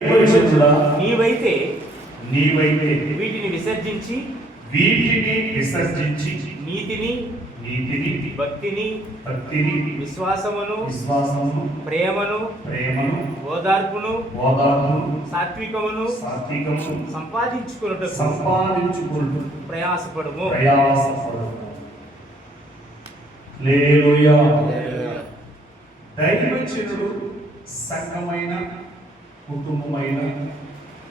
నీవైతే నీవైతే వీటిని విసర్జించి నీతిని భక్తిని విశ్వాసమును ప్రేమను ఓదార్పును సాత్వికమును సంపాదించుకొనుటకు ప్రయాసపడుము. హల్లెలూయా. దైవజనుడు సంఘమైన కుటుంబమైన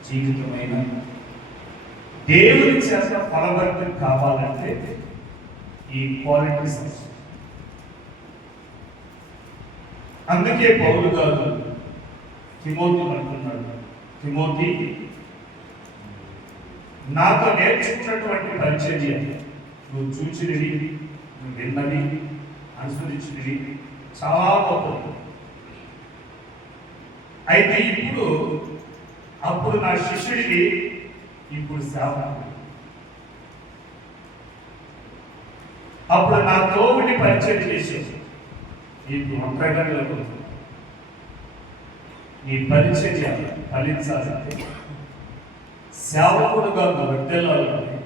జీవితమైన దేవుని చేత ఫలభరితం కావాలంటే ఈ క్వాలిటీస్. అందుకే పౌలు గారు తిమోతి అంటున్నాడు, తిమోతి నాతో నేర్చుకున్నటువంటి పరిచర్య నువ్వు చూచినవి, నువ్వు విన్నవి, అనుసరించినవి చాలా గొప్పది. అయితే అప్పుడు నా శిష్యుడికి, ఇప్పుడు సేవకుడు. అప్పుడు నా తోబుని పరిచయం చేసేది. ఇప్పుడు ఒంటరిగంటలకు నీ పరిచర్య ఫలించాలంటే, సేవకుడుగా వర్ధిల్లాలంటే,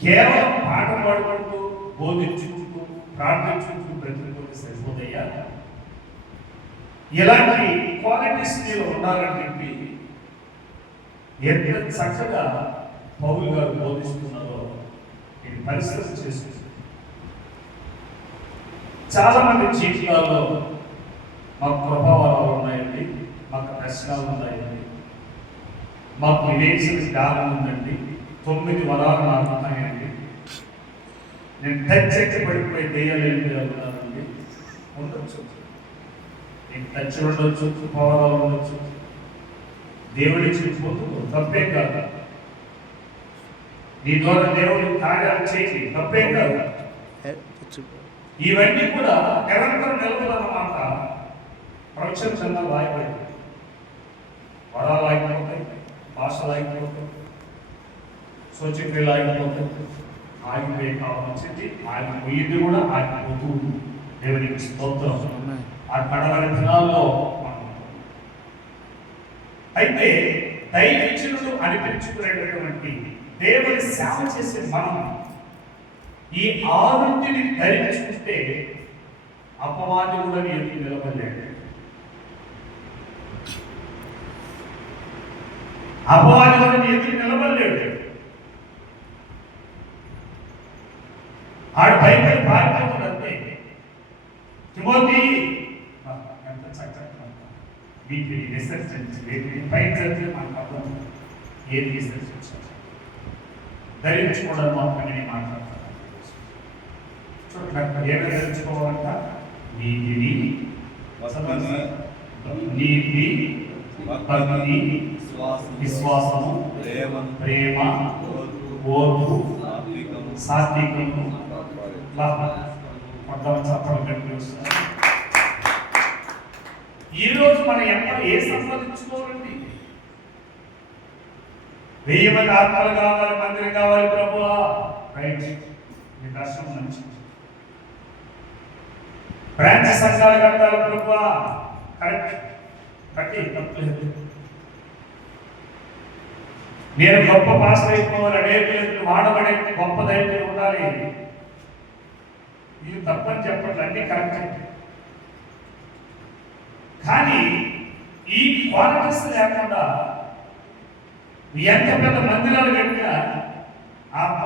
కేవలం పాట పాడుకుంటూ బోధించుకుంటూ ప్రార్థించుకుంటూ బ్రతుకుతుంటే సరిపోదయ్యా. ఇలాంటి క్వాలిటీస్ నీలో ఉండాలని చెప్పి ఎంత చక్కగా పౌలు గారు బోధిస్తున్నారో నేను పరిశీలన చేసి, చాలా మంది జీవితాల్లో మాకు ప్రభావాలు ఉన్నాయండి, మాకు దర్శనాలు ఉన్నాయండి, మాకు వివేచన జ్ఞానం ఉందండి, 9 వరాలు నాకు ఉన్నాయండి, నేను టచ్చెక్కి పడిపోయి దెయ్యాలు ఉన్నానండి. ఉండొచ్చు, నీకు టచ్ ఉండొచ్చు, ప్రభావాలు ఉండొచ్చు, దేవుడి చూసిపోతూ తప్పేం కాదు. నీ ద్వారా దేవుడి కార్యాలు చేసి తప్పేం కాదు. ఇవన్నీ కూడా నిరంతరం నిలబడాలన్నమాట. ప్రొఫెషన్ చందాలు ఆగిపోయింది, వరాలు ఆగిపోతాయి, భాషలు ఆగిపోతాయి, సూచక్రియలు ఆగిపోతాయి. ఆగిపోయే కాలం వచ్చింది, ఆగిపోయింది కూడా ఆగిపోతూ దేవునికి స్తోత్రం. ఆ కడవరి దినాల్లో అయితే దైవజనుడు అనిపించుకునేటటువంటి దేవుని సేవ చేసే మనం ఈ 6ని ధరించుకుంటే అపవాది కూడా నీకు నిలబడలేడు. అపవాది కూడా నీకు నిలబడలేడు. ఆడు భయపడి పారిపోతున్నట్టే. తిమోతి ఎంత చక్కగా వీటిని విసర్జించి, వీటిని పైన చదివి మనకు అర్థం ఏది విసర్జించాలి. ధరించుకోవడం మాత్రమే నేను మాట్లాడతాను. చూడండి, ఏమి ధరించుకోవాలంట? నీతి, భక్తి, విశ్వాసము, ప్రేమ, ఓర్పు, సాత్వికము. చెప్పడం కంటే వస్తుంది. ఈరోజు మనం ఏ సంపాదించుకోవాలండి? 1000 మంది ఆత్మలు కావాలి, మందిరం కావాలి ప్రభువా. రైట్, మీ దర్శనం మంచి. బ్రాంచ్ సంఘాలు కట్టాలి ప్రభువా. కరెక్ట్, కట్టి తప్పలేదు. నేను గొప్ప పాస్టర్ అయిపోవాలి, అనేక వాడబడే గొప్ప దైవం ఉండాలి. ఇది తప్పని చెప్పట్లు, అన్నీ కరెక్ట్. కానీ ఈ క్వాలిటీస్ లేకుండా ఎంత పెద్ద మందిరాలు కట్టినా ఆత్మ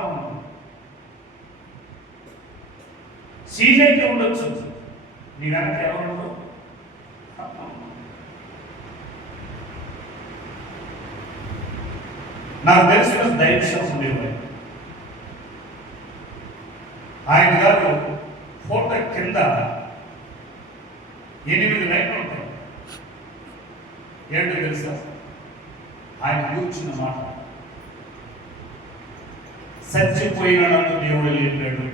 సీజైతే ఉండొచ్చు, నీ వెనక ఎవరు? నాకు తెలిసిన దైవశం ఉండేవాడు. ఆయన గారు ఫోటో కింద 8 లైన్లు ఉంటాయి. ఏంటో తెలుసా? ఆయన కూర్చున్న మాట, చచ్చిపోయిన నన్ను దేవుడు లేపాడు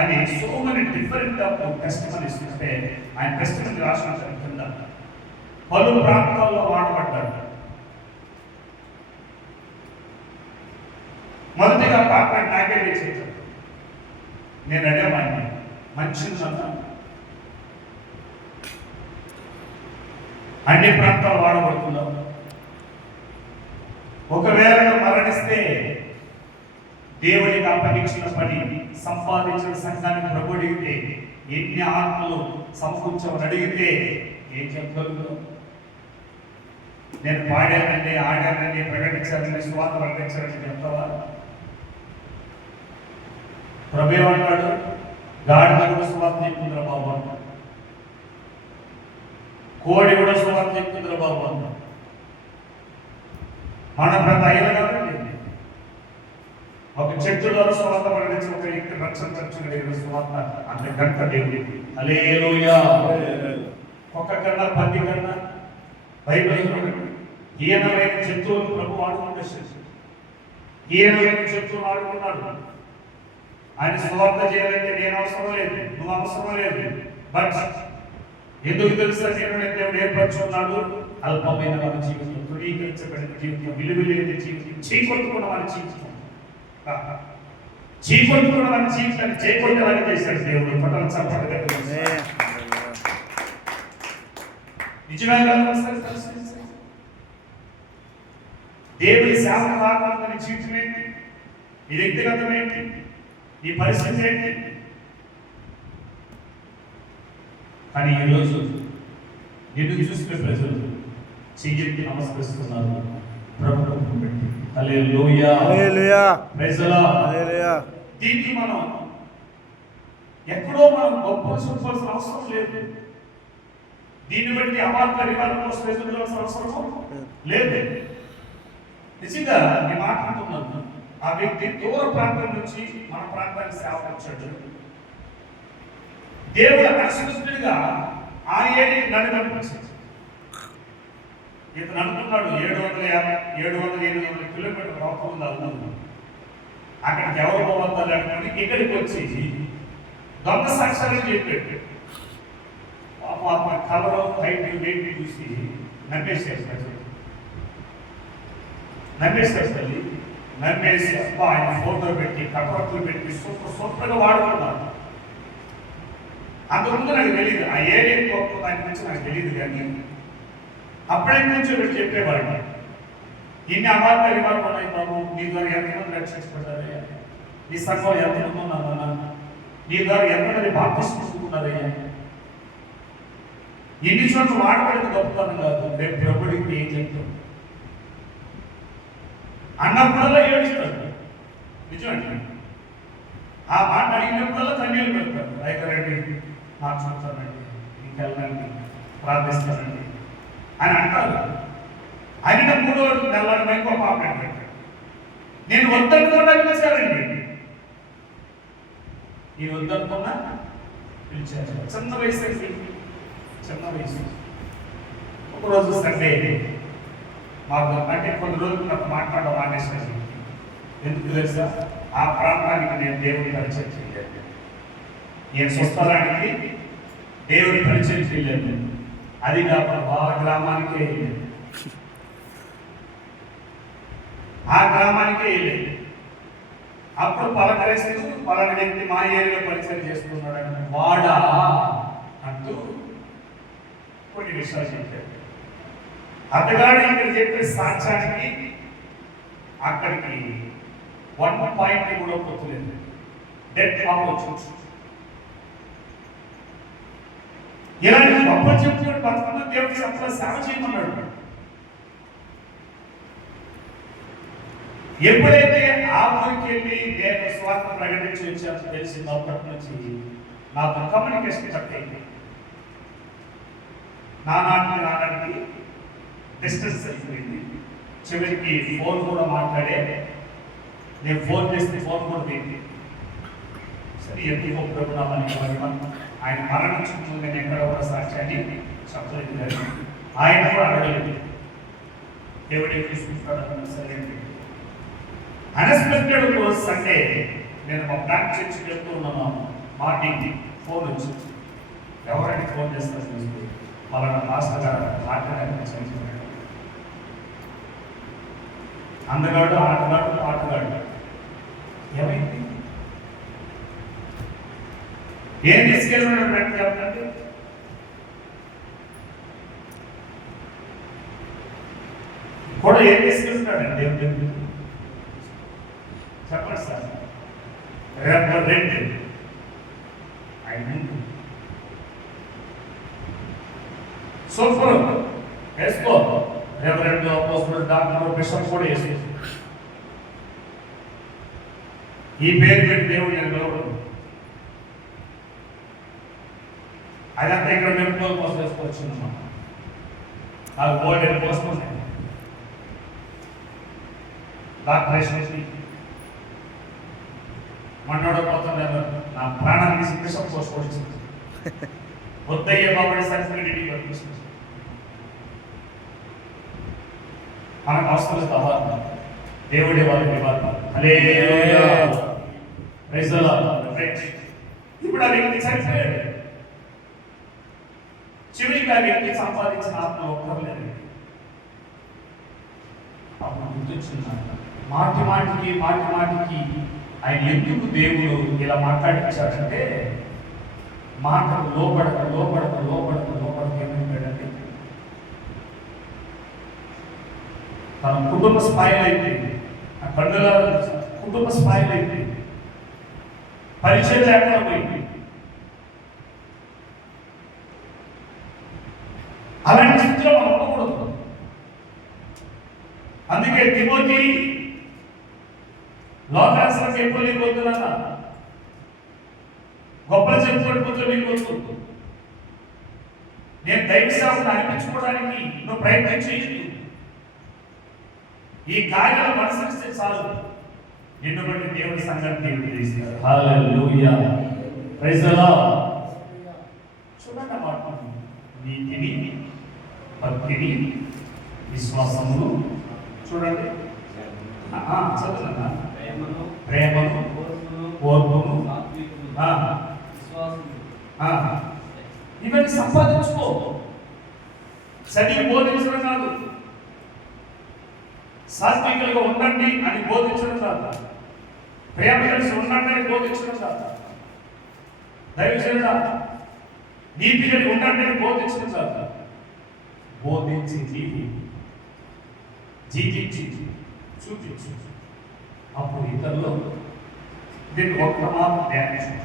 అని. So many different of testimonies ఇస్తే ఆయన టెస్టిమనీ రాసిన కింద పలు ప్రాంతాల్లో వాడబడ్డాడు. మొదటిగా పాప నాకే చేశాడు. నేను అడేవాడిని, మంచి అన్ని ప్రాంతాలు వాడబడుతున్నాం. ఒకవేళ మరణిస్తే దేవునికి అప్పగించిన పని సంపాదించిన సంఘాన్ని ప్రబడితే ఎన్ని ఆత్మలు సమకూర్చమని అడిగితే ఏం చెప్పగలుగుతాం? నేను పాడానండి, ఆడానండి, ప్రకటించాలని, స్వార్థ ప్రకటించాలని చెప్తావా? ప్రభు ఏమంటాడు? గాడిద కూడా స్వార్థ చెప్తుందిరా బాబు అన్న, కోడి కూడా స్వార్థ చెప్తుందిరా బాబు అన్న. మన ప్రతి అయ్యలు కాబట్టి ఒక చెట్టులో స్వార్థ ప్రకటించి ఒక వ్యక్తి రక్షణ స్వార్థ అంటే గంట దేవుడి హల్లెలూయా. ఒక్క కన్నా 10 కన్నా బైబిల్ ఈయనమైన జంతువులు ప్రభు ఆడుకుంటే ఈయనమైన జంతువులు ఆడుకున్నాడు. ఆయన స్వార్థ చేయాలంటే నేను అవసరం లేదు, నువ్వు అవసరం లేదు. బట్ ఎందుకు తెలుసా? దేవుడు ఏర్పరచుకున్నాడు అల్పమైన వారి జీవితం, తృణీకరించబడిన జీవితం, విలువలేని జీవితం, చీకొట్టుకున్న వారి జీవితం, చీకొట్టుకున్న వారి జీవితాన్ని చేకొట్టేవారిని చేశాడు దేవుడు. పట్టణ చప్పగా నిజంగా దేవుడి సేవకు రావాలని జీవితం ఏంటి? ఈ వ్యక్తిగతం ఏంటి? ఈ పరిస్థితి ఏంటి? కానీ ఈరోజు నిన్ను చూసిన ప్రజలు చెయ్యెత్తి నమస్కరిస్తున్నారు ప్రభుత్వం పెట్టి. హల్లెలూయా, హల్లెలూయా, ప్రైజ్ ది లార్డ్. దీనికి మనం ఎక్కడో మనం గొప్ప చూపాల్సిన అవసరం లేదు. దీన్ని బట్టి అవార్త రివార్డు కోసం ఎదుర్కోవాల్సిన అవసరం లేదు. నిజంగా నేను మాట్లాడుతున్నాను, ఆ వ్యక్తి దూర ప్రాంతం నుంచి మన ప్రాంతానికి సేవకు వచ్చాడు. దేవుడు అకస్మాత్తుగా ఆ ఏరియాకి నడిపించాడు. ఇతను అనుకున్నాడు 700-800 కిలోమీటర్ల అవతల ఉంది, అక్కడికి ఎవరు పోవద్దాలి అనుకుని ఇక్కడికి వచ్చి దొంగ సాక్ష్యాలు చెప్పాడు. కలర్ హైట్ వెయిట్ చూసి నమ్మేసేస్తాడు. నమ్మేసి అబ్బా ఆయన ఫోటో పెట్టి కటౌట్లు పెట్టి సూపర్గా వాడుకున్నారు. అంతకుముందు నాకు తెలియదు, ఆ ఏరియా గొప్ప దాని గురించి నాకు తెలియదు. కానీ అప్పుడే నుంచి వీళ్ళు చెప్పేవాడు, ఇన్ని అవార్త రివార్డు ఉన్నాయి బాబు, నీ ద్వారా ఎంతమంది రక్షించబడ్డారయ్యా, నీ సంఘం ఎంతమంది ఉన్నారన్నా, నీ ద్వారా ఎంతమంది బాప్తిస్మన్నారయ్యా. ఎన్ని చోట్ల వాడబడిన గొప్పతనం కాదు, రేపు ప్రభుడికి ఏం చెప్తాం అన్నప్పుడల్లా ఏడుస్తాడు. నిజమండి, ఆ మాట అడిగినప్పుడల్లా కన్నీళ్ళు పెడతారు. రైతరండి, నాకు చూస్తానండి, ఇంకెళ్ళండి, ప్రార్థిస్తానండి అని అంటారు. ఆయన 3వ నెలల ఇంకో పాప పెట్టాడు. నేను వద్దనుకున్నా పిలిచారండి, నేను వద్దనుకున్నా పిలిచారు. చిన్న వయసు అండి, చిన్న వయసు. ఒకరోజు సండే మాకు అంటే కొన్ని రోజులు నాకు మాట్లాడడం మానేసాను. ఎందుకు తెలుసా? ఆ ప్రాంతానికి నేను దేవుడి పరిచయం చేయలేదు. నేను స్వస్థలానికి దేవుడి పరిచయం చేయలేదు. అది కాకుండా వాళ్ళ గ్రామానికే వెళ్ళలేదు, ఆ గ్రామానికే వెళ్ళలేదు. అప్పుడు పలకరేస్తూ పలానా వ్యక్తి మా ఏరియాలో పరిచయం చేస్తున్నాడు వాడా అంటూ కొన్ని విషయాలు చెప్పారు. అతగాడు ఇక్కడ చెప్పే సాక్ష్యానికి అక్కడికి 1 పాయింట్ కూడా పొత్తులేదు. Dead opposite. ఇలాంటి గొప్ప చెప్తున్నాడు, బతుకున్న దేవుడి సంస్థ సేవ చేయమన్నాడు. ఎప్పుడైతే ఆ ఊరికి వెళ్ళి నేను స్వార్థ ప్రకటించి వచ్చాను తెలిసినప్పటి నుంచి నాతో కమ్యూనికేషన్ కట్ అయింది. నానానికి డిస్టెన్స్ అయిపోయింది. చివరికి ఫోన్ కూడా మాట్లాడే, నేను ఫోన్ చేస్తే ఫోన్ కూడా తింది. సరే ఎందుకో ప్రభుత్వానికి ఆయన మరణించుకుంటూ నేను ఎక్కడ కూడా సాక్ష్యాన్ని చెప్పలేదు. ఆయన కూడా అడగలేదు, దేవుడే తీసుకుంటాడు. సరే అన్ఎక్స్పెక్టెడ్ సండే నేను మా బ్యాంక్ చర్చికి వెళ్తూ ఉన్నాను. మార్నింగ్ ఫోన్ వచ్చింది. ఎవరైనా ఫోన్ చేస్తారు, వాళ్ళ మాస్టర్ గారు మాట్లాడారు. అందగాడు, ఆటగాడు, పాటగాడు. ఏమైంది? ఏం తీసుకెళ్ళినాడు చెప్పండి. కూడా ఏం తీసుకెళ్తున్నాడండి దేవుడి దగ్గరికి? చెప్పండి సార్. Reverend identity. సూపర్ వేసుకో. రెవరెండ్, అపోస్తలుడు, డాక్టర్, బిషప్ కూడా వేసుకో. ఈ పేరు పెట్టి దేవుడు నేను పిలవడు. అదంతా ఇక్కడ మెప్పుకోల కోసం వేసుకొచ్చిందన్నమాట. నాకు బోర్డు పోసుకున్నాను. డాక్టర్ వేసుకొచ్చి మన్నోడు పోతున్నారు. నా ప్రాణాన్ని తీసి బిషప్ పోసుకొచ్చింది. వద్దయ్యే బాబడి సర్టిఫికేట్ పంపిస్తుంది. మనకు అవసరం కావాలి. దేవుడి వారికి హల్లెలూయా. Praise the lord. ఇప్పుడు ఆ వ్యక్తి చనిపోయాడు. చివరికి ఆ వ్యక్తి సంపాదించిన ఆత్మ ఒక్కర్లేదు. అప్పుడు గుర్తొచ్చింది, మాటి మాటికి ఆయన ఎందుకు దేవుడు ఇలా మాట్లాడించాడంటే, మాటలు లోపడక ఏమైపోయాడంటే తన కుటుంబ స్థాయిలో అయిపోయింది. ఆ కన్నుల కుటుంబ స్థాయిలో అయిపోయింది. పరిచయం లేకుండా పోయింది. అలాంటి స్థితిలో మనం ఉండకూడదు. అందుకే తిమోతి లోకాశ్రమం ఎప్పుడు నీకు వద్దునన్నా, గొప్పలు చెప్పుకోవడం మీకు వస్తుంది. నేను దైవ సేవను అనిపించుకోవడానికి నువ్వు ప్రయత్నం చేయొద్దు. ఈ కార్యాలు అనుసరిస్తే చాలు. నిన్ను బట్టి దేవుడి సంగతి దేవుడు చేస్తారు. హల్లెలూయా. Praise the Lord. చూడండి మాట, నీతిని, భక్తిని, విశ్వాసమును, చూడండి చదువునా, ప్రేమను, ఓర్పును, ఇవన్నీ సంపాదించుకో. చదివి బోధించడం కాదు, సాత్వికులుగా ఉండండి అని బోధించడం కాదు, ప్రేమ కలిసి ఉండండి అని బోధించడం కాదు, దైవజనుడా నీతి కలిగి ఉండండి అని బోధించడం కాదు, బోధించి జీవించి చూపించు. అప్పుడు ఇతరులు దీన్ని ఒక్క మాత్రం ధ్యానించారు.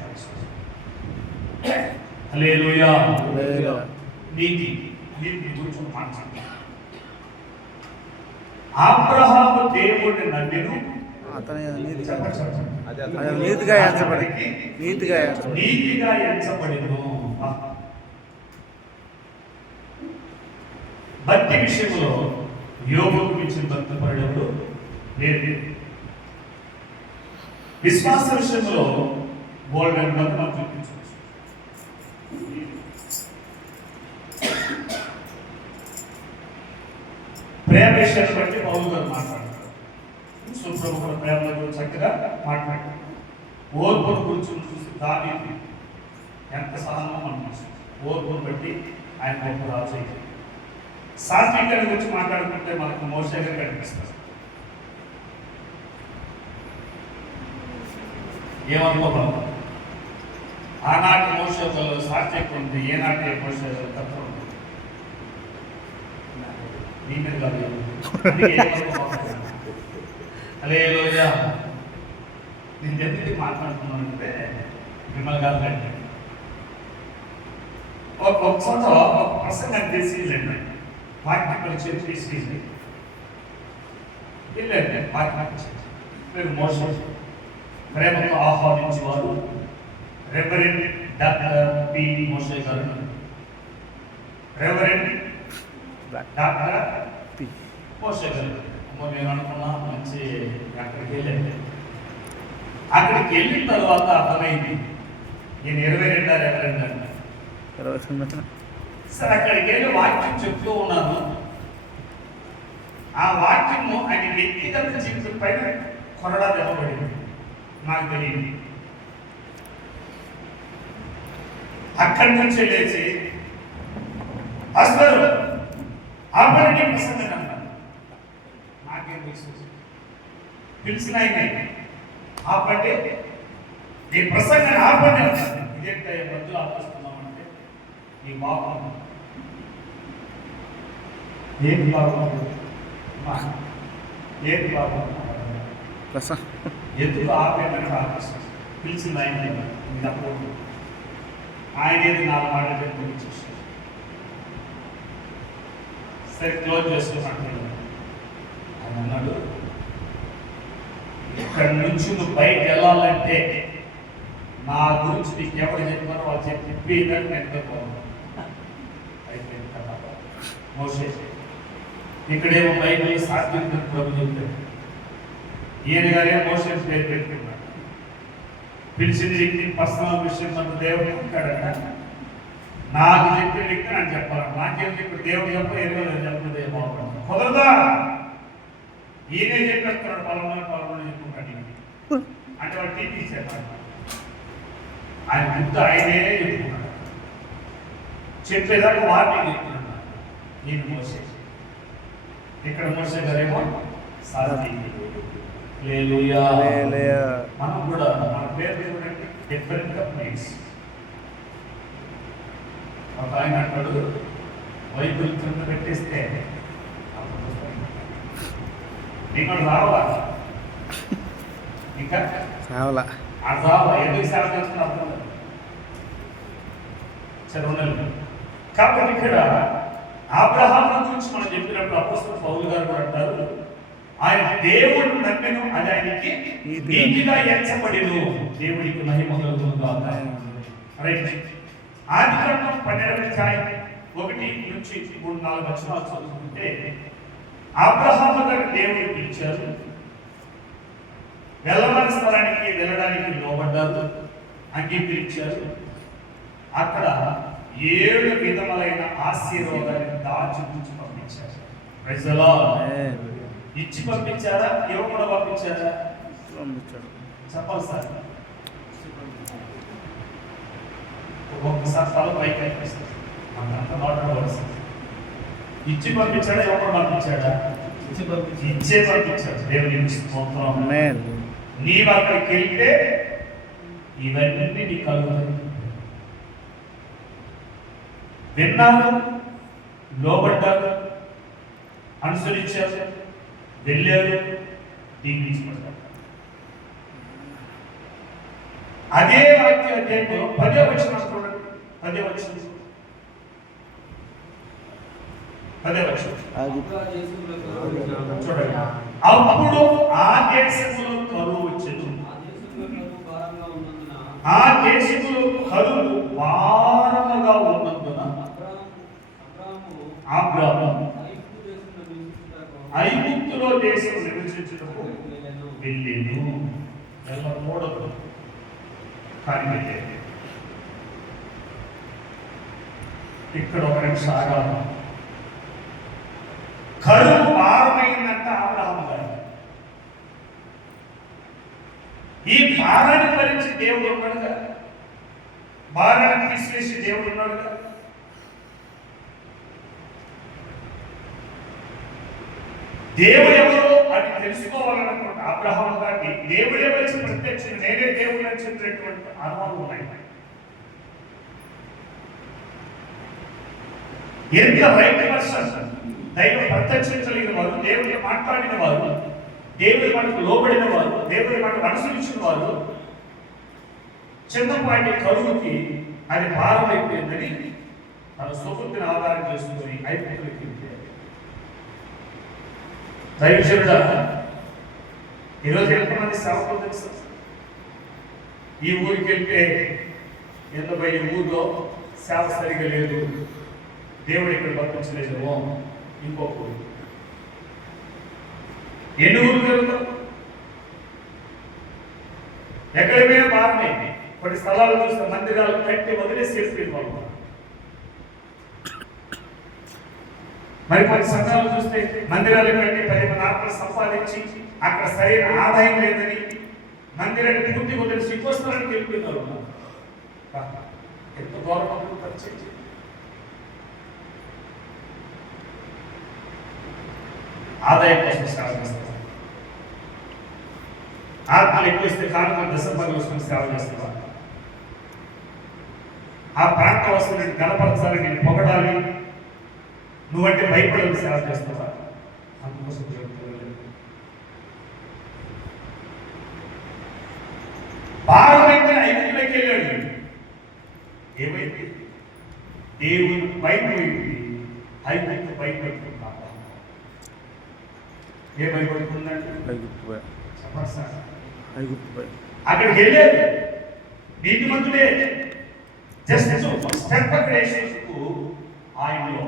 హల్లెలూయా. నీతి గురించి మాట్లాడు. అబ్రహాము దేవుడిని నమ్మెను, నీతిగా ఎంచబడెను. భక్తి విషయంలో యోగుకు మించిన భక్తి పరుడు లేదు. విశ్వాస విషయంలో గోల్డెన్ భక్తి మనం చూపించవచ్చు. ప్రేమ విషయాన్ని బట్టి పౌలు గారు మాట్లాడతారు. సుప్రభుల ప్రేమల గురించి చక్కగా మాట్లాడతారు. ఓర్పును గురించి చూసి దావీదు ఎంత సహనమో మనం చూస్తాం. ఓర్పును బట్టి ఆయన గొప్ప రాజు అయితే. సాత్వికత గురించి మాట్లాడుకుంటే మనకు మోషే గారు కనిపిస్తారు. ఏమనుకోగలం? ఆనాటి మోషే సాత్వికత ఉంది, ఏనాటి మోషే తత్వం ఉంది. నీ మీద కాదు. హల్లెలూయా. నేను ఎందుకు మాట్లాడుతున్నానంటే మిమ్మల్ని కాదండి. ఒక చోట ఒక ప్రసంగాన్ని తీసుకెళ్ళండి. వాక్యం పరిచయం తీసుకెళ్ళి వెళ్ళండి. వాక్యం మీరు మోసం ప్రేమతో ఆహ్వానించేవారు రెవరెండ్ డాక్టర్ పి మోషే గారు. రెవరెండ్ డాక్టర్ మోషే గారు. నేను అనుకున్నా మంచి అక్కడికి వెళ్ళండి. అక్కడికి వెళ్ళిన తర్వాత అర్థమైంది నేను 22 రెవరెండ్ అంట. సరే అక్కడికి వెళ్ళి వాక్యం చెప్తూ ఉన్నాను. ఆ వాక్యము ఆయన వ్యక్తిగత జీవితం పైన కొరడా దెబ్బపడింది. నాకు తెలియదు. అక్కడి నుంచి లేచి అసలు ఆపరండి ప్రసంగం అన్నాను. నాకేం తెలుసు? పిలిచిన ఆయన ఆపండి, నీ ప్రసంగాన్ని ఆపండి అన్నాను. ఇదేంటే మధ్యలో ఆపిస్తున్నామంటే ఈ బాబు ఏం బాగుంది ఏది బాబు ఎందుకు ఆపేమని ఆలోచిస్తాను పిలిచింది ఆయన తప్పదు ఆయన ఏది నా మాట చెప్పి సరే క్లోజ్ చేసుకున్నట్టు ఆయన అన్నాడు, ఇక్కడి నుంచి నువ్వు బయట వెళ్ళాలంటే నా గురించి నీకు ఎవరు చెప్పారో వాళ్ళు చెప్పి నేను వెళ్ళిపోవాలి. అయిపోయింది కదా మోసే. ఇక్కడేమో బైబిల్ సాధ్యం ప్రభు చెప్తాడు, ఈయన గారే మోసే పేరు పెట్టుకున్నాడు. పిలిచిన వ్యక్తి పర్సనల్ విషయం మన దేవుడు ఉంటాడట, నాకు చెప్పిన వ్యక్తి నాకు చెప్పాలి, నాకేం చెప్పి దేవుడు చెప్ప ఎరువు చెప్పలేదు ఏమో కుదరదా. ఈయనే చెప్పేస్తున్నాడు పలమని చెప్పుకుంటాడు అంటే వాడు టీపీ ఇచ్చాడు. ఆయన ముందు ఆయనే చెప్పుకున్నాడు, చెప్పేదాకా వాటిని చెప్తున్నాడు. ఈయన మోసే, ఇక్కడ మోసే గారేమో సాధి. మనం కూడా మన పేరు చూడండి డిఫరెంట్ కంపెనీస్. ఒక ఆయన అంటాడు, బైబిల్ కింద పెట్టేస్తే నీకు రావాలా ఇంకా రావాలా ఎందుకు సేవ చేస్తున్నా అర్థం లేదు. చదువు కాబట్టి ఇక్కడ అబ్రహాము గురించి మనం చెప్పినప్పుడు అపోస్తలుడు పౌలు గారు కూడా అంటారు, ఆయన దేవుడు నమ్మెను అది ఆయనకి నీతిగా ఎంచబడెను, దేవుడికి మహిమ కలుగును గాక. రైట్. ఆదికాండం 12:1-3-4 వచనాలు చదువుకుంటే అబ్రహాము గారు దేవుడు పిలిచారు, వెళ్ళమని స్థలానికి వెళ్ళడానికి లోబడ్డారు, అంగీకరించారు. అక్కడ 7 విధములైన ఆశీర్వాదాన్ని దాచి ఉంచి పంపించారు. Praise the Lord. ఇచ్చి పంపించారా, ఇవ్వకుండా పంపించారా? చెప్పాలి సార్. ఒక్కొక్కసారి తల పైకి కనిపిస్తుంది, అంత మాట్లాడవలసింది. ఇచ్చి పంపించాడా, ఇవ్వకుండా పంపించాడా? ఇచ్చే పంపించాడు. దేవుని స్తోత్రం. నీవు అక్కడికి వెళ్తే ఇవన్నీ నీకు కలుగుతాయి. విన్నాను, లోబడ్డారు, అనుసరించారు, వెళ్ళారు, దీవించబడ్డారు. అదే వాక్య అధ్యాయంలో 10వ వచనం చూడండి. 10వ వచనం చూడండి. అప్పుడు ఆ దేశంలో కరువు వచ్చేది, ఆ దేశంలో కరువు భారముగా ఉన్నందున అబ్రాహాము ఐగుప్తులో దేశం నివసించుటకు వెళ్ళేను. వెళ్ళకూడదు కానీ వెళ్ళేది. ఇక్కడ ఒక నిమిషం ఆగాలి. కరువు భారమైందంట అబ్రహాము గారు. ఈ భారాన్ని భరించి దేవుడు ఉన్నాడుగా, భారాన్ని తీసివేసి దేవుడు ఉన్నాడుగా. దేవుడు ఎవరో అని తెలుసుకోవాలనుకుంటే అబ్రహాము గారికి దేవుడే వచ్చి ప్రత్యక్షం, నేనే దేవుడు అని చెప్పినటువంటి అనుభవం ఉన్నాయి. ఎంత రైట్ పర్సన్, దైవం ప్రత్యక్షించలేని వారు, దేవుడిని మాట్లాడిన వారు, దేవుడి మనకు లోబడిన వారు, దేవుడి మనకు అనుసరించిన వారు, చిన్నపాటి కరువుకి అది భారం అయిపోయిందని తన సుబుద్ధిని ఆధారం చేసుకుని ఐగుప్తులోకి వెళ్ళాడు. దైవజనుడా, ఈరోజు ఎంతమంది సేవకులు తెలుసు? ఈ ఊరికి వెళ్తే ఎందుకు ఈ ఊరిలో సేవ సరిగా లేదు, దేవుడు ఇక్కడ పంపించలేదు, ఇంకొక ఊరు. ఎన్ని ఊరు జరుగుతాం? ఎక్కడ పోయినా బాగున్నాయి. కొన్ని స్థలాలు చూస్తే మందిరాలు కట్టి వదిలేసి వెళ్ళిపోయిన వాళ్ళు. మరి కొన్ని సంఘాలు చూస్తే మందిరాలు కట్టి 10 మంది ఆత్మలు సంపాదించి అక్కడ సరైన ఆదాయం లేదని మందిరాన్ని పూర్తి వదిలేసి ఇంకోస్తానికి వెళ్ళిపోయినారు. ఎంత గౌరవం పరిచయం. ఆదాయం కోసం సేవ చేస్తారు. ఆత్మలు ఎక్కువ ఇస్తే కానుకలు దశంభాగం వస్తున్న సేవ చేస్తారు. ఆ ప్రాంత వస్తువుని గణపరచాలి, నేను పొగడాలి, నువ్వంటే భయపడాలి సేవ చేస్తావా? అందుకోసం ఐగుప్తులోకి వెళ్ళాడు. ఏమైంది? దేవుని భయపడింది, ఐగుప్తు భయపడుతుంది. ఏ భయపడుతుందండి? చెప్పండి సార్. అక్కడికి వెళ్ళాడు నీతిమంతుడే. జస్ట్ స్టెప్ క్రియేషన్కు ఆయనలో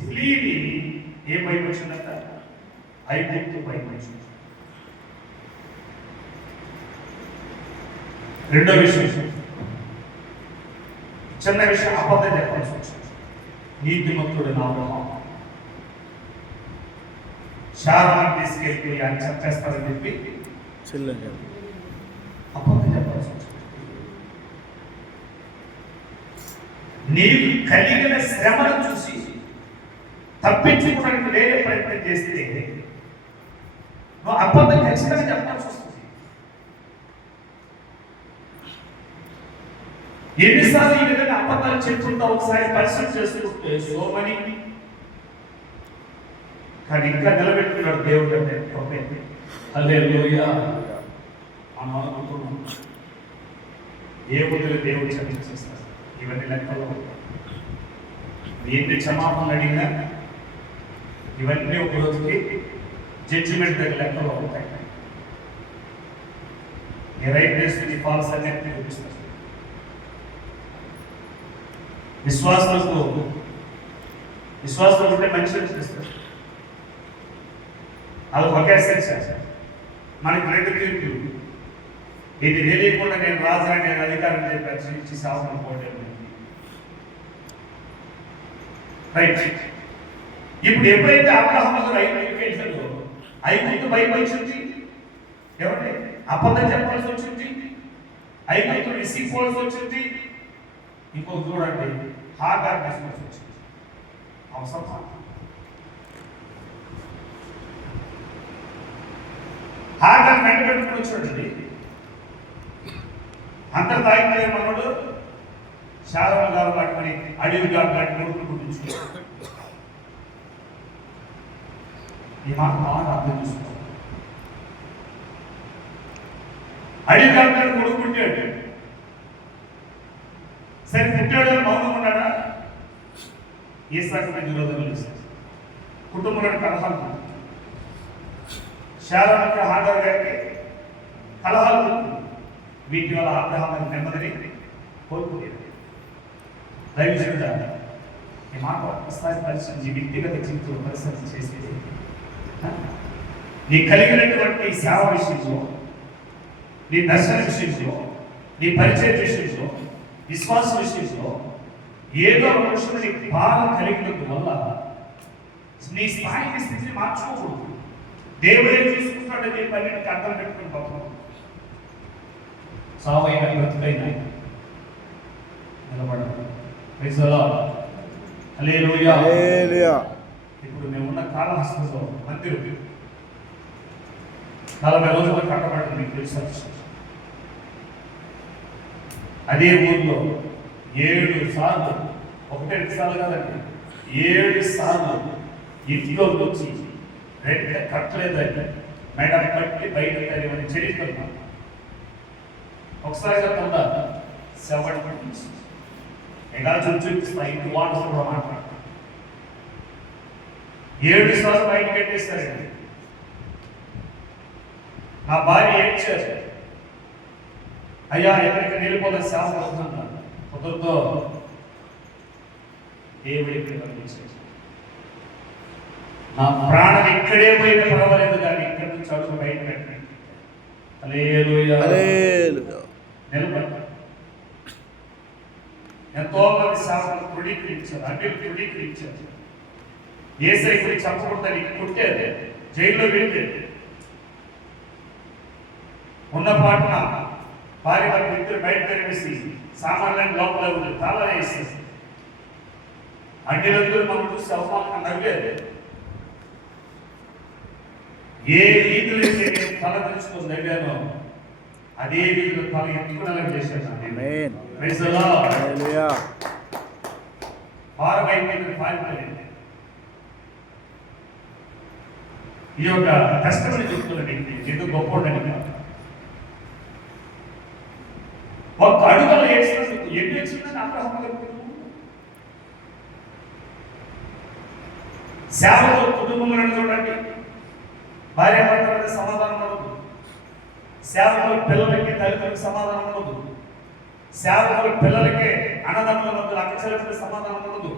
తెలియని ఏ భయం వచ్చిందంట? ఐగుప్తు భయం వచ్చింది. రెండో విషయం, చిన్న విషయం, అబద్ధం చెప్పాల్సి వచ్చింది. నీతిమంతుడు అబ్రహాము శారాన్ని తీసుకెళ్ళి ఆయన చంపేస్తారని చెప్పి అబద్ధం చెప్పాల్సి వచ్చింది. నీకు కలిగిన శ్రమను చూసి తప్పించుకోవడానికి వేరే ప్రయత్నం చేస్తే నువ్వు అబద్ధం ఖచ్చితంగా చెప్పాల్సి వస్తుంది. ఎన్నిసార్లు ఈ విధంగా అబద్ధాలు చెప్పుకుంటా ఒకసారి పరిశ్రమ చేసుకుంటే సోమని, కానీ ఇంకా నిలబెట్టుకున్నాడు దేవుడు అంటే గొప్పే. హల్లెలూయా. మనం అనుకుంటున్నాం ఏ బుద్ధులు దేవుడు క్షమించేస్తారు. ఇవన్నీ లెక్కలో ఎన్ని క్షమాపణలు అడిగినా ఇవన్నీ ఒక రోజుకి జడ్జిమెంట్ దగ్గర లెక్కలో ఉంటాయి. నీ రైట్ ప్లేస్ నీ ఫాల్స్ అన్ని చూపిస్తారు. విశ్వాసాలకు ఉంటే మనిషి చూపిస్తారు. అది ఒకే సెన్స్. మనకి రెండు తీర్పు. ఇది తెలియకుండా నేను రాజాని, నేను అధికారం చెప్పి సాధన పోటీ. రైట్. ఇప్పుడు ఎప్పుడైతే అబ్రహాము ఐగుప్తుకి వెళ్ళాడో ఐగుప్తు భయం వచ్చింది. ఏమంటే అబద్ధం చెప్పాల్సి వచ్చింది, ఐగుప్తు విసిగిపోవాల్సి వచ్చింది. ఇంకొక చూడండి, హాగార్ తీసుకోవాల్సి వచ్చింది. అవసరం హాగార్ మెంట పెట్టుకుని వచ్చాడండి. అందరు తాగిపోయే మనోడు శారమ గారు పట్టుకొని అడవి గారు లాంటి కొడుకులు గుర్తించుకున్నాడు. ఈ మాట బాగా అర్థం చేసుకోవాలి. అడవి గారు కొడుకు పుట్టాడు. సరే పుట్టాడు అని మౌనం ఉన్నాడా? ఈసారి విరోధం చేశారు. కుటుంబంలో కలహాలు, శారమకి హాగార్ గారికి కలహాలు. వీటి వల్ల అబ్రహాము నెమ్మదిని కోల్పోయాడు. దైవజనుడా, ఈ మాట ఒక్కసారి పరిశీలించి వ్యక్తిగత జీవితంలో పరిశీలన చేసేది. నీ కలిగినటువంటి సేవ విషయంలో, నీ దర్శన విషయంలో, నీ పరిచయ విషయంలో, విశ్వాస విషయంలో ఏదో ఒక విషయంలో నీకు బాగా కలిగినందు వల్ల నీ స్థాయిని స్థితిని మార్చుకోకూడదు. దేవుడే చూసుకుంటాడని చెప్పి అన్నిటికీ అర్థం పెట్టుకుని పోతాం. సావైన బ్రతుకైన నిలబడాలి. Praise the Lord. Hallelujah. Hallelujah. ఇప్పుడు మేమున్న కాళహస్తిలో మందిరం 40 రోజులు కట్టబడింది. మీకు తెలుసు. అదే ఊర్లో 7 సార్లు, 1-2 సార్లు కాదండి, 7 సార్లు ఇంట్లోకి వచ్చి రెంట కట్టలేదని మేడం కట్టి బయట అని చరిత్రున్నాం. ఒకసారి చెప్తుందా 7 minutes ఎలా చూపిస్తా ఇంటి వాటర్ కూడా మాట్లాడతాం. 7 సార్లు బయట కట్టేస్తారండి. నా భార్య ఏడ్చారు, అయ్యా ఎక్కడికి వెళ్ళిపోతే సేవ అవుతుందన్నారు. కుదరతో దేవుడికి పంపించారు. నా ప్రాణం ఇక్కడే పోయినా పర్వాలేదు, కానీ ఇక్కడి నుంచి అడుగు బయట పెట్టండి. హల్లెలూయా. నిలబడి ఎంతో మంది సేవకులు తృణీకరించారు, అన్ని తృణీకరించారు. యేసయ్య గురించి చెప్పకూడదని కొట్టారు, జైల్లో వెళ్ళారు. ఉన్న పాటన భార్య వారి వ్యక్తులు బయట తెరివేసి సామాన్యాన్ని లోపల తాళ వేసేసి అన్నిలందరూ మనం చూసి అవమానంగా నవ్వారు. ఏ రీతిలో నేను తల తెలుసుకొని నవ్వానో అదే రీతిలో తల ఎత్తుకునేలా చేశాను. పారిపోయింది. ఈ యొక్క కష్టమని చెప్తున్న వ్యక్తి ఎందుకు గొప్ప ఒక్క అబ్రహాము గారి కుటుంబం. సేవలో కుటుంబం చూడండి, భార్య భర్తల మధ్య సమాధానం ఉండదు, సేవకుల పిల్లలకి తల్లిదండ్రులకు సమాధానం ఉండదు, సేవకుల పిల్లలకి అన్నదమ్ముల మధ్య అక్కచెల్లెల సమాధానం ఉండదు.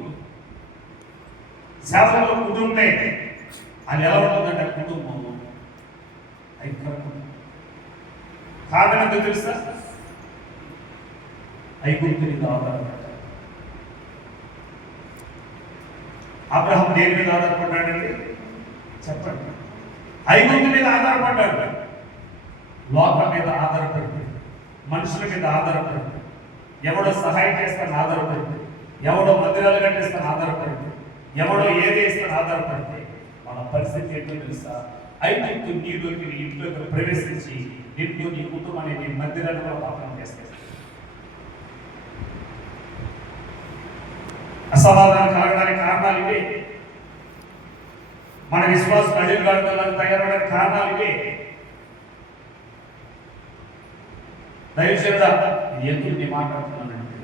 సేవకుల కుటుంబమే అది ఎలా ఉంటుందంటే కుటుంబం కారణం ఎందుకు తెలుసా? ఐగుప్తు మీద ఆధారపడ్డాడు. అబ్రహాం దేని మీద ఆధారపడ్డాడండి చెప్పండి? ఐగుప్తు మీద ఆధారపడ్డాడు. లోకం మీద ఆధారపడి, మనుషుల మీద ఆధారపడి, ఎవడో సహాయం చేస్తాను ఆధారపడి, ఎవడో మందిరాలు కట్టిస్తాను ఆధారపడి, ఎవడో ఏది ఇస్తాను ఆధారపడితే మన పరిస్థితి ఏంటో తెలుసా? ఐగుప్తు నీలోకి నీ ఇంట్లోకి ప్రవేశించి నిన్ను నీ కుటుంబాన్ని నీ మందిరాన్ని కూడా పాపం చేస్తాయి. అసమాధానం కలగడానికి కారణాలు ఇవే. మన విశ్వాసం అడుగుగాడులకు తయారవడానికి కారణాలు ఇవే. దయచేత ఎందుకు నేను మాట్లాడుతున్నానంటే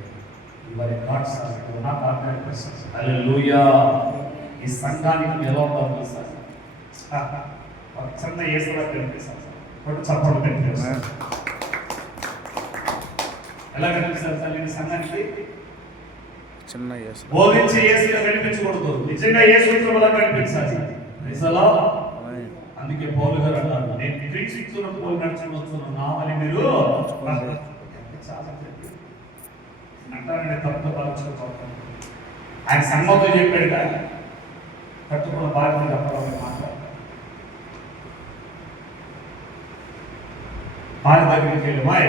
ఇవాళ గాడ్స్ నాట్ ఆర్డినరీ పర్సన్స్. హల్లెలూయా. ఈ సంఘానికి నిలవడం సార్ చిన్న యేసులా కనిపిస్తారు, చప్పట్లు కనిపిస్తారు. ఎలా కనిపిస్తారు సార్ ఈ సంఘానికి? చిన్న యేసు బోధించే యేసుగా కనిపించకూడదు, నిజంగా యేసులా కనిపించాలి. అందుకే పౌలు గారు అన్నారు, నేను క్రీస్తును పోలి నడుచుకొస్తున్నాను నామని మీరు అంటారండి. తప్పుతో పాల్చుకోవాలి. ఆయన సంగతో చెప్పాడు కదా, కట్టుకున్న బాధ్యత తప్పని మాట్లాడతారు. భార్య దగ్గరికి వెళ్ళి మాయ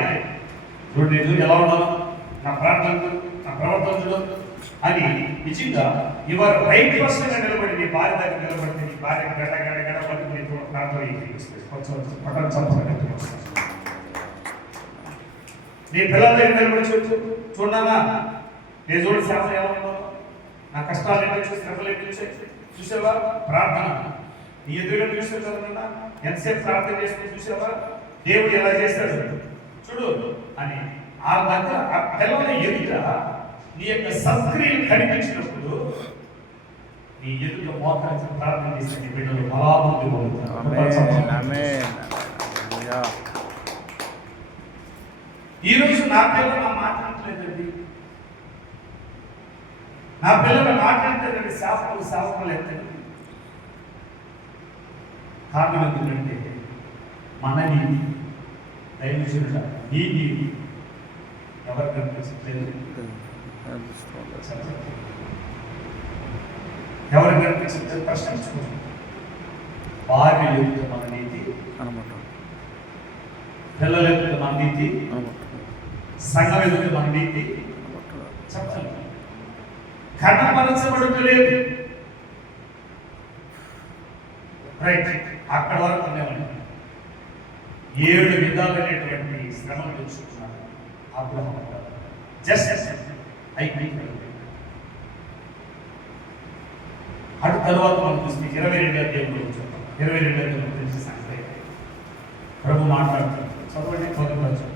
చూడు నేను ఎలా ఉన్నాను, నా ప్రార్థన నా ప్రవర్తన చూడు అని నిజంగా ఇవాళ రైట్ పర్సన్ గా నిలబడి నీ భార్య దగ్గర నిలబడితే నీ భార్య గడ గడ గడ పట్టుకుని ప్రార్థన పట్టణ చంపడానికి నీ పిల్లల దగ్గర నిలబడి చూడన్నా నేను చూడు సేవ ఎలా ఉన్నాను, నా కష్టాలు ఏంటో చూసి శ్రమలు ఏంటో చూసావా, ప్రార్థన నీ ఎదురుగా చూసావు కదన్నా, ఎంతసేపు ప్రార్థన చేసుకుని చూసావా, దేవుడు ఎలా చేస్తాడు చూడు అని ఆ దగ్గర ఆ పిల్లల ఎదుట నీ యొక్క సత్క్రియలు కనిపించినప్పుడు నీ ఎదుట మోకరించి ప్రార్థన చేసిన నీ బిడ్డలు బలాభివృద్ధి పొందుతారు. ఈరోజు నా పిల్లలు నా మాట్లాడలేదండి, నా పిల్లలు మాట్లాడలేదండి, సేవకులు ఎత్తండి. కారణం ఎందుకంటే మన నీతి దైవజనుడ నీ నీతి ఎవరు కనిపించట్లేదు, ఎవరు కనిపించట్లేదు. ప్రశ్నించుకోండి. భార్య ఎదుట మన నీతి, పిల్లల ఎదుట మన నీతి, సంఘం ఎదుట మన నీతి చెప్పాలి. కనపరచబడలేదు రైట్. అక్కడ వరకు ఉండేవాళ్ళు 7 విధాలైనటువంటి శ్రమలు తెచ్చుకున్నారు అబ్రహాము. జస్ట్ అటు తర్వాత మనం చూస్తే 22వ అధ్యాయంలో 22వ అధ్యాయంలో తెలిసి సంగతి ప్రభు మాట్లాడుతున్నారు. చదవండి 22వ అధ్యాయం.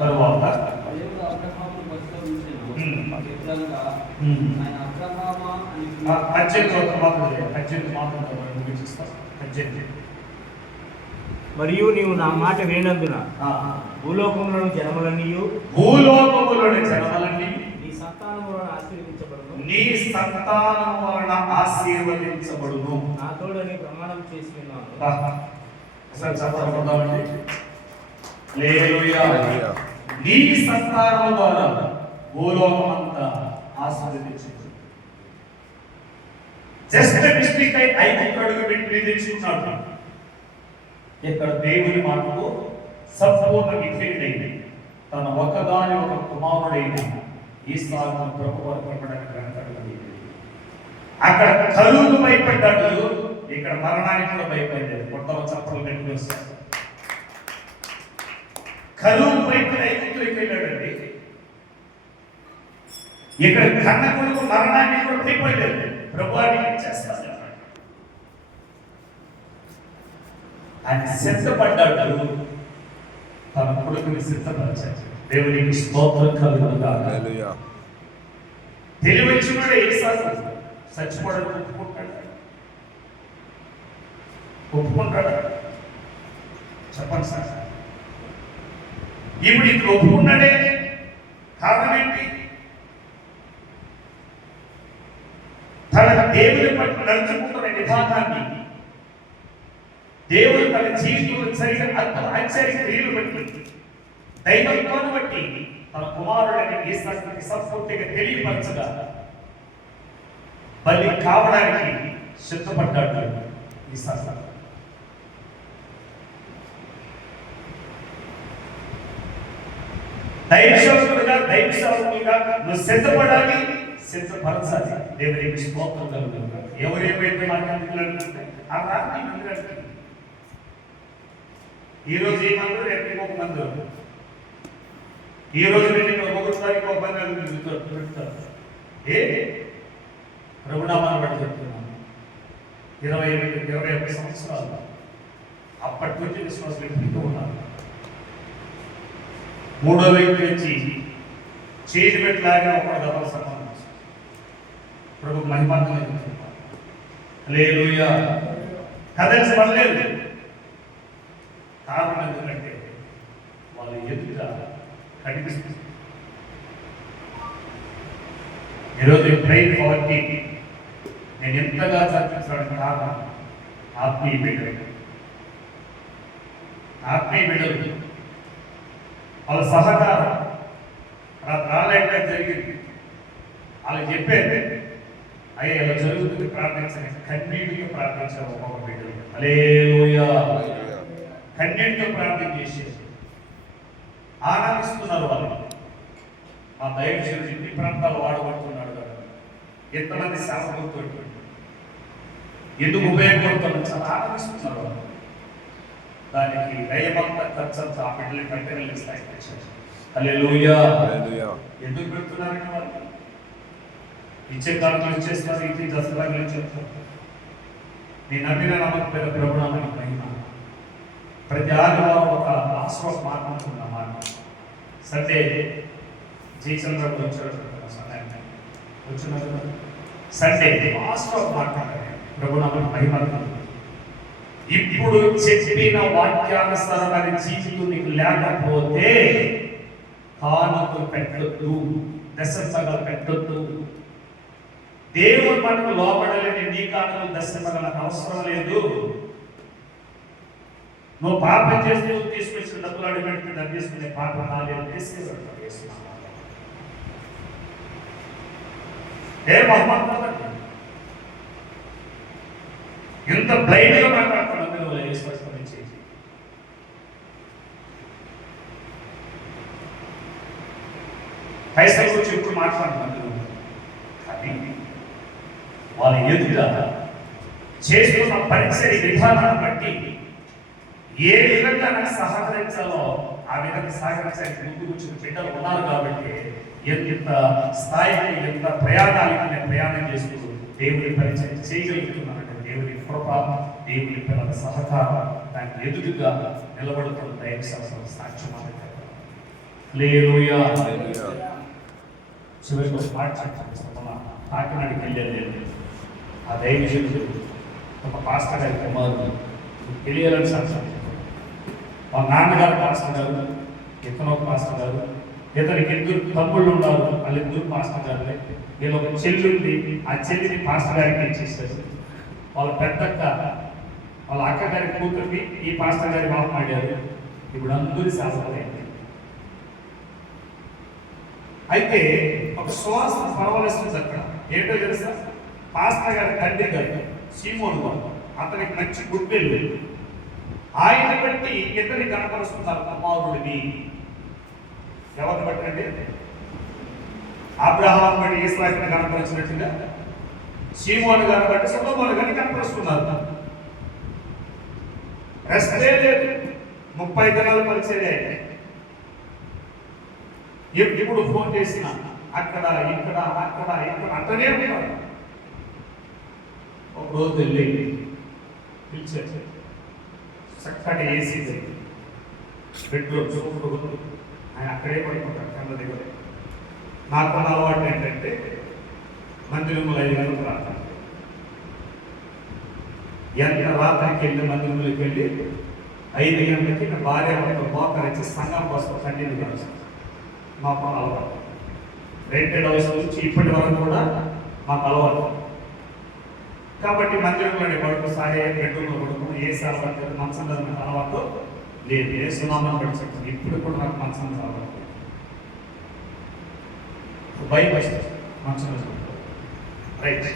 తరువాత మరియు నీవు నా మాట వినందున భూలోకములను జనములన్నీయు నీ సంతానము వలన ఆశీర్వదించబడును, నీ సంతానము వలన ఆశీర్వదించబడును. నా తోడని ప్రమాణం చేసి ఉన్నాను. నీ సంతానము ద్వారా భూలోకం అంతా ఆశీర్వదించబడును. జస్ట్ మిస్టేక్ అయి 5 అడుగు పెట్టి తెచ్చుకున్నాడు. ఇక్కడ దేవుని మాటకు సంపూర్ణ విధేయుడైంది. తన ఒకదాని ఒక కుమారుడైన ఈసాకును ప్రభువు అర్పణడానికి వెనకాడు. అక్కడ కరువుకు భయపడ్డాడు, ఇక్కడ మరణానికి కూడా భయపడ్డాడు. కొత్తలో చప్పలు పెట్టి వస్తాడు. కరువుకు భయపడి ఐగుప్తులోకి వెళ్ళాడండి. ఇక్కడ కన్న కొడుకు మరణానికి కూడా భయపడ్డాడు. ప్రభువానికి చేస్తాడు. ఆయన సిద్ధపడ్డాడు, తన కొడుకుని సిద్ధపరిచాడు. దేవునికి స్తోత్రం కలుగునుగాక. హల్లెలూయా. తెలివచ్చినాడు ఏసాకు చచ్చిపోవడం ఒప్పుకుంటాడా? చెప్పండి సార్. ఇప్పుడు ఇక్కడ ఒప్పుకున్నాడే, కారణం ఏంటి? తన దేవుని పట్ల నడుచుకుంటున్న విధానాన్ని, దేవుడు తన జీవితంలో సరిగా ఆశ్చర్య క్రియలు బట్టి, దైవత్వాన్ని బట్టి తన కుమారుడైన యేసుక్రీస్తుని సంపూర్తిగా తెలియపరచగా బలి కావడానికి సిద్ధపడ్డాడు ఈసారి. దైవ సేవకులుగా నువ్వు సిద్ధపడాలి, సిద్ధపరచాలి. దేవునికి స్తోత్రం కలుగునుగాక. ఎవరేమైతే మాట్లాడుతుంటే ఆ రాత్రి మందిరానికి ఈ రోజు ఏ మందిరం ఎక్కడికి ఒక మందిరం, ఈ రోజు నేను ఒక్కొక్కరి తారీఖు ఒక మందిరం పెడతాను. ఏ ప్రభునామాన్ని బట్టి చెప్తున్నాను. 21 సంవత్సరాలు అప్పటి నుంచి విశ్వాసం పెడుతూ ఉన్నారు. మూడో వ్యక్తి నుంచి చేతి పెట్టలాగా ఒక గొప్ప సంబంధం ప్రభు మహిమార్థం. హల్లెలూయా. కదల్సి పడలేదు. కారణం ఎందుకంటే వాళ్ళ ఎదుట కనిపిస్తుంది. ఈరోజు ప్రైజ్ కాబట్టి నేను ఎంతగా చర్చించడానికి కారణం ఆత్మీయ బిడ్డలు, ఆత్మీయ బిడ్డలు వాళ్ళ సహకారం రాలేక జరిగింది. వాళ్ళకి చెప్పేది అయ్యే ఇలా జరుగుతుంది, ప్రార్థించండి. కన్నీటిగా ప్రార్థించారు ఒక్కొక్క బిడ్డలు. హల్లెలూయా. కన్నీటితో ప్రార్థన చేసేది ఆనందిస్తున్నారు వాళ్ళు. మా దైవజనుడు ఇన్ని ప్రాంతాలు వాడబడుతున్నాడు కదా, ఎంతమంది సేవకులతో ఎందుకు ఉపయోగపడుతున్నారు, చాలా ఆనందిస్తున్నారు వాళ్ళు. దానికి దయమంతా ఖర్చంతా ఆ బిడ్డలకి కంటే స్థాయికి తెచ్చారు. హల్లెలూయా. ఎందుకు పెడుతున్నారంటే వాళ్ళు ఇచ్చే కాలంలో ఇచ్చేస్తున్నారు, ఇది దసరా ఇచ్చేస్తారు. నేను నమ్మిన నమ్మకం ప్రభునామానికి మహిమ. ప్రతి ఆదివారం ఒక ఆశ్వాస మాట్లాడుతున్న మాట. సండే జయచంద్రబాబు వచ్చారు, వచ్చిన సండే ఆశ్వాస మాట్లాడారు. ప్రభునామానికి మహిమ. ఇప్పుడు చెప్పిన వాక్యానుసారమైన జీవితం నీకు లేకపోతే కానుకలు పెట్టొద్దు, దశంసగా పెట్టొద్దు. దేవుని పట్ల లోపడలేని నీ కానుకలు దశంసగా అవసరం లేదు. నువ్వు పాపం చేస్తూ తీసుకొచ్చిన డబ్బులు అడిగిపెట్టి డబ్బు తీసుకునే పాపం కాలేదు, తీసుకెళ్ళి ఏ మహమ్మద్ ఎంత బ్లైండ్గా మాట్లాడుతున్నావు నువ్వు యేసుక్రీస్తు గురించి. క్రైస్తవుల గురించి ఎప్పుడు మాట్లాడుతున్నాను, కానీ వాళ్ళ ఎదుట చేస్తున్న పరిచయ విధానాన్ని బట్టి ఏ విధంగా నాకు సహకరించాలో ఆ విధంగా సహకరించడానికి ముందు వచ్చిన బిడ్డలు ఉన్నారు. కాబట్టి ఎంత స్థాయికి, ఎంత ప్రయాణానికి నేను ప్రయాణం చేస్తూ దేవుని పరిచయం చేయగలుగుతున్నాను. దేవుని కృప, దేవుని పిల్లల సహకారం, దానికి ఎదురుగా నిలబడుతున్న దైవ శాస్త్రం సాక్ష్యం. హల్లెలూయా. చివరికి ఒక మాట చెప్పాను. కాకినాడకి వెళ్ళలేదు. ఆ దైవజనుడు ఒక పాస్టర్ గారి కుమారుడు తెలియాలని సాక్ష్యం. వాళ్ళ నాన్నగారు పాస్టర్ గారు, ఇతను ఒక పాస్టర్ గారు, ఇతనికి 2 తమ్ముళ్ళు ఉన్నారు, వాళ్ళిద్దరు పాస్టర్ గారులే. వీళ్ళు ఒక చెల్లి ఉంది, ఆ చెల్లిని పాస్టర్ గారికి ఇచ్చేస్తారు. వాళ్ళ పెద్దక్క వాళ్ళ అక్క గారి కూతురికి ఈ పాస్టర్ గారి బాబు మాడారు. ఇప్పుడు అందరూ శాస్త్రమైంది. అయితే ఒక సువాసన పరవలిస్తుంది అక్కడ. ఏంటో తెలుసా? పాస్టర్ గారి తండ్రి గారు సీమోను గారు, అతనికి మంచి గుడ్డెళ్ళు. ఆయన బట్టి ఇతన్ని కనపరుస్తున్నారు కుమారుడిని. ఎవరిని బట్టి అంటే అబ్రహాం బట్టి ఇస్రాయేలుని కనపరిచినట్టుగా సీమోను గారిని బట్టి సొలొమోను గారిని కనపరుస్తున్నారు. రెస్టే లేదు. 30 దినాలు పరిచర్య. ఇప్పుడు ఫోన్ చేసిన అక్కడ ఇక్కడ అక్కడ ఇక్కడ అంటనే ఉంటారు. ఒక రోజు వెళ్ళి పిలిచారు. చక్కటి ఏసీ బెడ్రూమ్ సూపర్. ఆయన అక్కడే పడుకుంటారు కళ్ళ దగ్గర. నాకున్న అలవాటు ఏంటంటే మందిరంలో 5 గంటలకు ప్రార్థన. ఎంత రాత్రికి వెళ్ళి మందిరంలోకి వెళ్ళి 5 గంటలకి నా భార్య మోకరించి సంఘం కోసం కన్నీళ్ళు కలుస్తాను. మా పని అలవాటు. రెంటెడ్ హౌస్ నుంచి ఇప్పటి వరకు కూడా మాకు అలవాటు. కాబట్టి మందిరంలోనే పడుకు సాగే బెడ్రూమ్లో పడుకు ఏ అలవాటు మంచం అలవాటు లేదు. ఏ సునామని పెట్టుకుంటాను. ఇప్పుడు కూడా నాకు మంచం అలవాటు. భయం వస్తుంది మంచం రైట్.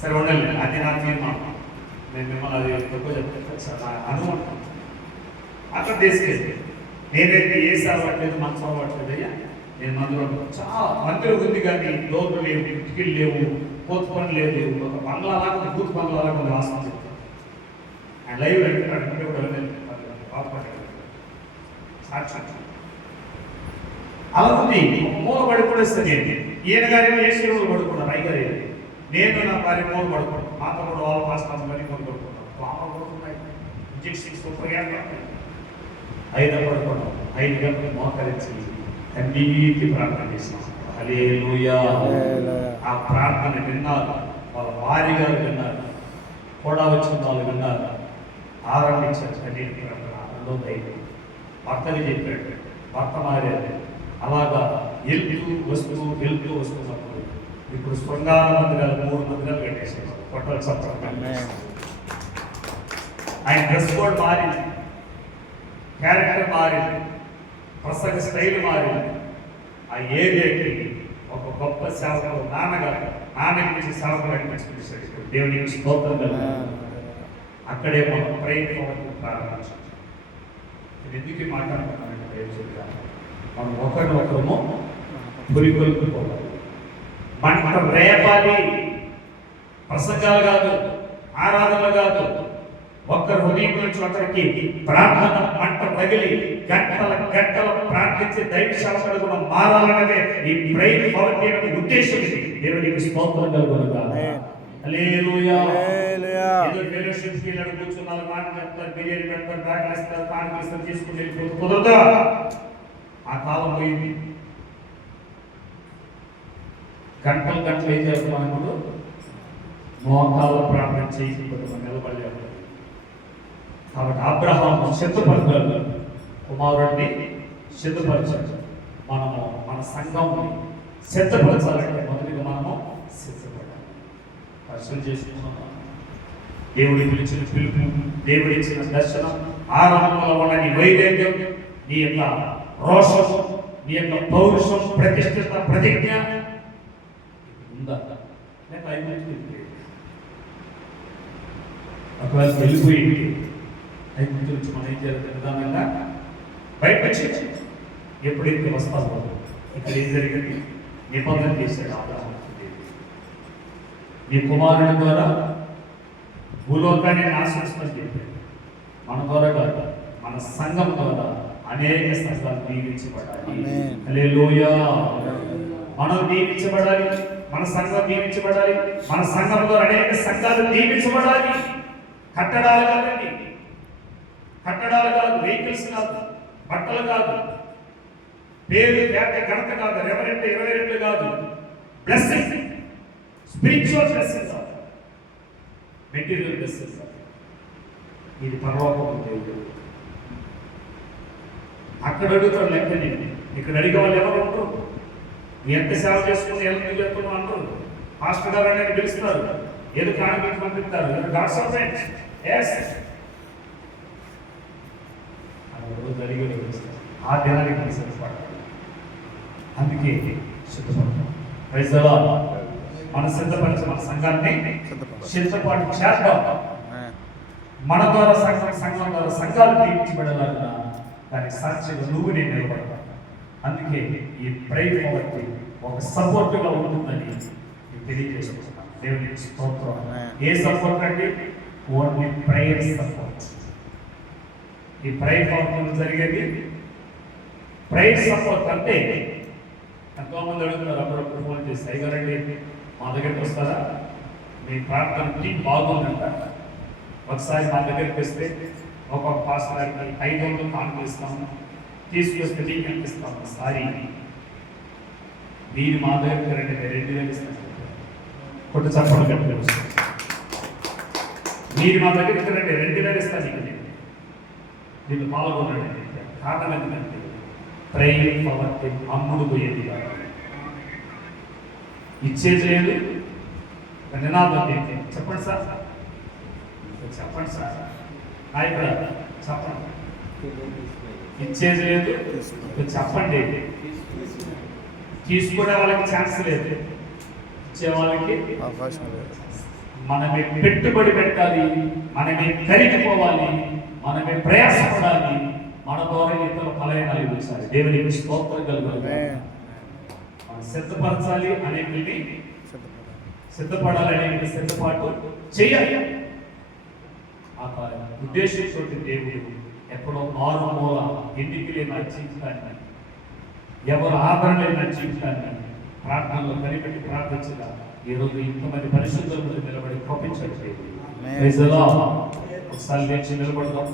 సరే ఉండాలి, అది నా తీర్మానం. నేను మిమ్మల్ని అది తక్కువ చెప్తాను సార్, నా అనుకుంటాను. అక్కడ తీసుకెళ్ళి నేనైతే ఏ అలవాట్లేదు, మంచం అలవాట్లేదు అయ్యా. నేను మందిరం చాలా మందిరం ఉంది కానీ లోపల లేవు, కిటికీలు లేవు, కోత పని లేదు, ఒక బంగ్లాలాగా బూత్ బంగ్లాలాగా ఉంది వాసన చెప్తాను. ఆయన లైవ్ అంటే కూడా సాక్షి అలా ఉంది. మూల పడిపోయిస్తుంది. ఈయన గారేమో ఏసీ రూమ్లో పడుకున్నారు. అయ్యారు నేను నా భార్య మూల పడుకున్నాను. మాతో కూడా వాళ్ళ పాస్తాం కానీ మూల పడుకున్నాను. ఇంజక్షన్స్ 5 పడుకున్నాం. 5 గంటలకు మోకరించి కన్నీటి ప్రార్థన చేసినాం. హల్లెలూయా. ఆ ప్రార్థన విన్నారు, వాళ్ళ భార్య గారు విన్నారు, కూడా వచ్చిన వాళ్ళు విన్నారు. ఆరంభించారు కన్నీటి ప్రార్థన. అందులో ధైర్యం. భర్తని చెప్పాడు, భర్త మారాడు. అలాగా వెళ్తూ వస్తున్నప్పుడు ఇప్పుడు స్పందాల మందిరాలు 3 మందిరాలు కట్టేసారు. కొట్టలు సత్రం. ఆయన డ్రెస్ కోడ్ మారింది, క్యారెక్టర్ మారింది, ప్రసంగ స్టైల్ మారింది. ఆ ఏరియాకి ఒక గొప్ప సేవకుడు నాన్న నుంచి సేవకులు అనిపించుకునేసాడు. దేవునికి స్తోత్రం కలుగుతుంది. అక్కడే మనం ప్రయత్నం ప్రారంభించాం. నేను ఎందుకు మాట్లాడుతున్నానంటే మనం ఒకరినొకరము పురికొల్పుకోవాలి. మంట రేపాలి. ప్రసంగాలు కాదు, ఆరాధనలు కాదు. ఒక్కరి హృదయం నుంచి ఒకరికి ప్రార్థన మంట రగిలి గంటల ప్రార్థించి దైవ శాస్త్రాలు కూడా మారాలన్నదే ఈ ప్రైజ్ పవర్ యొక్క ఉద్దేశం. దేవునికి స్తోత్రం కలుగునుగా. హల్లెలూయా. ఏదో ఫెలోషిప్కి వెళ్ళి కూర్చున్నారు, మాట చెప్తారు, బిర్యానీ పెడతారు, బ్యాగ్ వేస్తారు, కానుకలు తీసుకుని వెళ్ళిపోతే కుదరదా? ఆ కాలం పోయింది. గంటలు ఏం చేస్తున్నాం ఇప్పుడు? మోకాళ్ళ ప్రార్థన చేసి నిలబడలేదు. కాబట్టి అబ్రహాము సిద్ధపరచాలి, కుమారుడిని సిద్ధపరచాలి. మనము మన సంఘంని సిద్ధపరచాలంటే మొదటిగా మనము సిద్ధపడాలి. పరిశీలన చేసుకున్నాము. దేవుడి పిలిచిన పిలుపు, దేవుడి ఇచ్చిన దర్శనం, ఆరంభంలో ఉన్న నీ వైరాగ్యం, నీ యొక్క రోషము, నీ యొక్క పౌరుషం, ప్రతిష్ఠిత ప్రతిజ్ఞ ఉందా? లేక అయిపోయింది. ఒకవేళ వెళ్ళిపోయింది ఐదు నుంచి మనం ఏం చేయాలి? నిదానంగా బయట వచ్చి ఎప్పుడైతే వస్తామో ఇక్కడ ఏం జరిగింది? నిబంధన చేశాడు అబ్రహాము. నీ కుమారుని ద్వారా భూలోకాన్ని నాశించమని చెప్పాడు. మన ద్వారా కాదు, మన సంఘం ద్వారా అనేక సంఘాలు దీవించబడాలి. హల్లెలూయా. మనం దీవించబడాలి, మన సంఘం దీవించబడాలి, మన సంఘం ద్వారా అనేక సంఘాలు దీవించబడాలి. కట్టడాలు కాదండి, కట్టడాలు కాదు, వెహికల్స్ కాదు, బట్టలు కాదు, పేరు పేట ఘనత కాదు, రెవరెంట్ 22 కాదు. Blessing, spiritual blessings, material blessings. ఇది పరలోకం దేవుడు. అక్కడ అడుగుతాడు లెక్కని, ఇక్కడ అడిగే వాళ్ళు ఎవరు ఉంటారు? నీ ఎంత సేవ చేసుకుని ఎలా చెప్తున్నావు అంటారు. మాస్టర్ గారు అనేది పిలుస్తారు, ఏదో కానుక పంపిస్తారు. గాడ్స్ ఆఫ్ ఫ్రెండ్స్, ఎస్ జరిగే ఆ దినానికి మనం సిద్ధపడాలి. అందుకే సిద్ధపడతాం. ప్రైజ్లా మన సిద్ధపరిచి మన సంఘాన్ని సిద్ధపాటు చేద్దాం. మన ద్వారా సంఘం ద్వారా సంఘాలు దీవించబడాలన్నా దానికి సాక్షిగా నువ్వు నేను నిలబడతాను. అందుకే ఈ ప్రైజ్ కాబట్టి ఒక సపోర్ట్గా ఉంటుందని తెలియజేసుకుంటున్నాను. దేవునికి స్తోత్రం. ఏ సపోర్ట్ అంటే? Only prayer support. ఈ ప్రేయర్ సపోర్ట్ జరిగేది ప్రేయర్ సపోర్ట్ అంటే ఎంతోమంది అడుగుతున్నారు, అప్పుడప్పుడు ఫోన్ చేసి, అయ్యారండి మా దగ్గరికి వస్తారా, మీ ప్రార్థన టీం బాగుందంట, ఒకసారి మా దగ్గరికి వస్తే ఒక్కొక్క పాస్టర్ గారికి 500 కానుకలు ఇస్తాము, తీసుకొస్తే మీకు ఎంత ఇస్తాము, సారీ మీరు మా దగ్గర రండి, 2000 ఇస్తాను. కొట్టు చప్పట్లు కట్టుకొని మీరు మా దగ్గరికి రండి, 2000 ఇస్తాను నీకు. దీన్ని పాల్గొనండి. కారణం ఎందుకంటే ప్రేమ పవర్తి అమ్ముడు పోయేది కాదు, ఇచ్చేది లేదు. నినాదం ఏంటి చెప్పండి సార్, చెప్పండి సార్ నాయకుడ చెప్పండి. ఇచ్చేది లేదు, చెప్పండి. తీసుకునే వాళ్ళకి ఛాన్స్ లేదు, ఇచ్చే వాళ్ళకి అవకాశం లేదు. మనమే పెట్టుబడి పెట్టాలి, మనమే కరిగిపోవాలి, మనమే ప్రయాసపడాలి. మన ద్వారా ఇతరుల ఫలైనాలు ఇవ్వాలి. దేవునికి స్తోత్రం కలుగుతుంది. మనం సిద్ధపరచాలి, అనేవి సిద్ధపడాలి, అనేవి సిద్ధపాటు చేయాలి. ఆ ఉద్దేశంతో దేవుడు ఎక్కడో మారుమూల ఎన్నిక లేని జీవితాన్ని, ఎవరు ఆదరణ లేని జీవితాన్ని ప్రార్థనలో కనిపెట్టి ప్రార్థించగా ఈరోజు ఇంతమంది పరిశుద్ధుల ముందు నిలబడి కోపించట్లేదు. ఒకసారి లేచి నిలబడదాం.